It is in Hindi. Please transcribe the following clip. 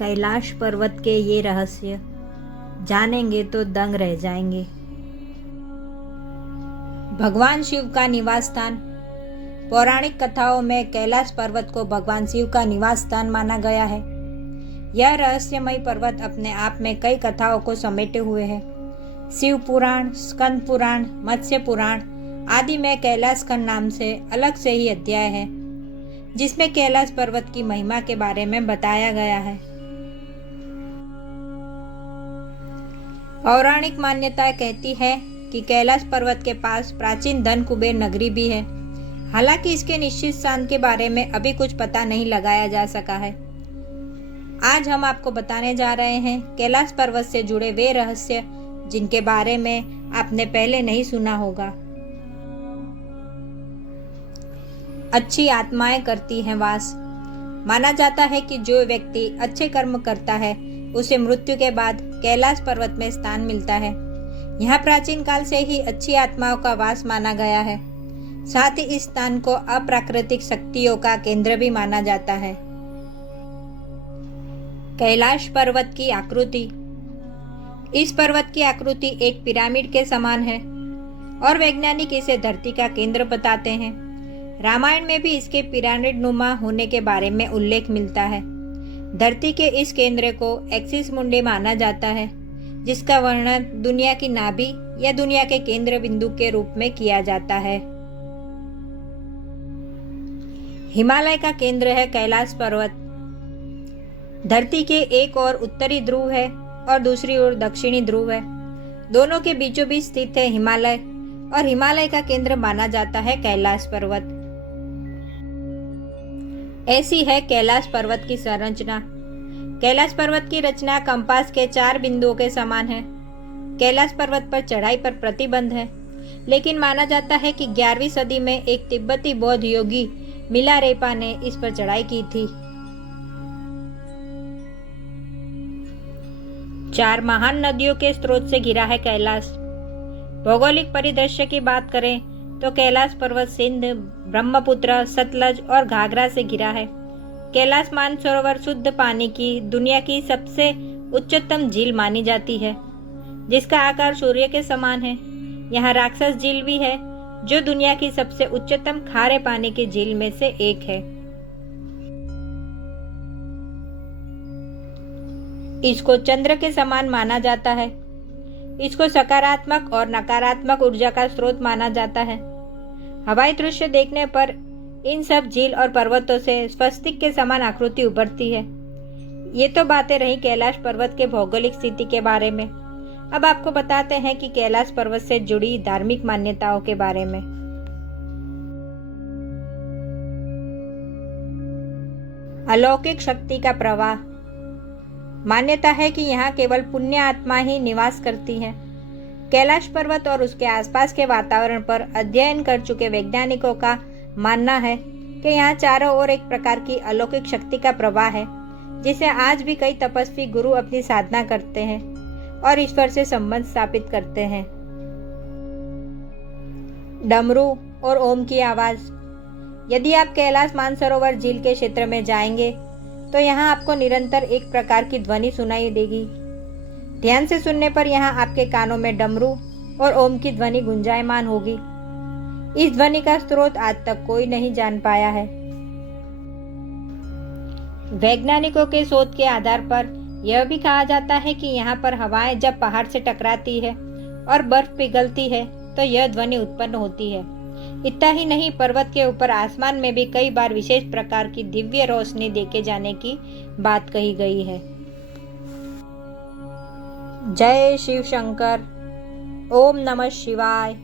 कैलाश पर्वत के ये रहस्य जानेंगे तो दंग रह जाएंगे। भगवान शिव का निवास स्थान। पौराणिक कथाओं में कैलाश पर्वत को भगवान शिव का निवास स्थान माना गया है। यह रहस्यमय पर्वत अपने आप में कई कथाओं को समेटे हुए है। शिव पुराण, स्कंद पुराण, मत्स्य पुराण आदि में कैलाश खंड नाम से अलग से ही अध्याय है, जिसमें कैलाश पर्वत की महिमा के बारे में बताया गया है। पौराणिक मान्यता कहती है कि कैलाश पर्वत के पास प्राचीन धन कुबेर नगरी भी है। हालांकि इसके निश्चित स्थान के बारे में अभी कुछ पता नहीं लगाया जा सका है। आज हम आपको बताने जा रहे हैं कैलाश पर्वत से जुड़े वे रहस्य जिनके बारे में आपने पहले नहीं सुना होगा। अच्छी आत्माएं करती हैं वास। माना जाता है कि जो व्यक्ति अच्छे कर्म करता है उसे मृत्यु के बाद कैलाश पर्वत में स्थान मिलता है। यहाँ प्राचीन काल से ही अच्छी आत्माओं का वास माना गया है। साथ ही इस स्थान को अप्राकृतिक शक्तियों का केंद्र भी माना जाता है। कैलाश पर्वत की आकृति। इस पर्वत की आकृति एक पिरामिड के समान है और वैज्ञानिक इसे धरती का केंद्र बताते हैं। रामायण में भी इसके पिरामिड नुमा होने के बारे में उल्लेख मिलता है। धरती के इस केंद्र को एक्सिस मुंडी माना जाता है, जिसका वर्णन दुनिया की नाभि या दुनिया के केंद्र बिंदु के रूप में किया जाता है। हिमालय का केंद्र है कैलाश पर्वत। धरती के एक ओर उत्तरी ध्रुव है और दूसरी ओर दक्षिणी ध्रुव है। दोनों के बीचों बीच स्थित है हिमालय और हिमालय का केंद्र माना जाता है कैलाश पर्वत। ऐसी है कैलाश पर्वत की संरचना। कैलाश पर्वत की रचना कंपास के 4 बिंदुओं के समान है। कैलाश पर्वत पर चढ़ाई पर प्रतिबंध है, लेकिन माना जाता है कि 11वीं सदी में एक तिब्बती बौद्ध योगी मिलारेपा ने इस पर चढ़ाई की थी। 4 महान नदियों के स्रोत से घिरा है कैलाश। भौगोलिक परिदृश्य की बात करें तो कैलाश पर्वत सिंध, ब्रह्मपुत्र, सतलज और घाघरा से घिरा है। कैलाश मानसरोवर शुद्ध पानी की दुनिया की सबसे उच्चतम झील मानी जाती है, जिसका आकार सूर्य के समान है। यहाँ राक्षस झील भी है, जो दुनिया की सबसे उच्चतम खारे पानी की झील में से एक है। इसको चंद्र के समान माना जाता है। इसको सकारात्मक और नकारात्मक ऊर्जा का स्रोत माना जाता है। हवाई दृश्य देखने पर इन सब झील और पर्वतों से स्वस्तिक के समान आकृति उभरती है। ये तो बातें रही कैलाश पर्वत के भौगोलिक स्थिति के बारे में। अब आपको बताते हैं कि कैलाश पर्वत से जुड़ी धार्मिक मान्यताओं के बारे में। अलौकिक शक्ति का प्रवाह। मान्यता है कि यहाँ केवल पुण्य आत्मा ही निवास करती है। कैलाश पर्वत और उसके आसपास के वातावरण पर अध्ययन कर चुके वैज्ञानिकों का मानना है कि यहाँ चारों ओर एक प्रकार की अलौकिक शक्ति का प्रवाह है, जिसे आज भी कई तपस्वी गुरु अपनी साधना करते हैं और ईश्वर से संबंध स्थापित करते हैं। डमरू और ओम की आवाज। यदि आप कैलाश मानसरोवर झील के क्षेत्र में जाएंगे तो यहाँ आपको निरंतर एक प्रकार की ध्वनि सुनाई देगी। ध्यान से सुनने पर यहाँ आपके कानों में डमरू और ओम की ध्वनि गुंजायमान होगी। इस ध्वनि का स्रोत आज तक कोई नहीं जान पाया है। वैज्ञानिकों के शोध के आधार पर यह भी कहा जाता है कि यहाँ पर हवाएं जब पहाड़ से टकराती है और बर्फ पिघलती है तो यह ध्वनि उत्पन्न होती है। इतना ही नहीं, पर्वत के ऊपर आसमान में भी कई बार विशेष प्रकार की दिव्य रोशनी देखे जाने की बात कही गई है। जय शिव शंकर। ओम नमः शिवाय।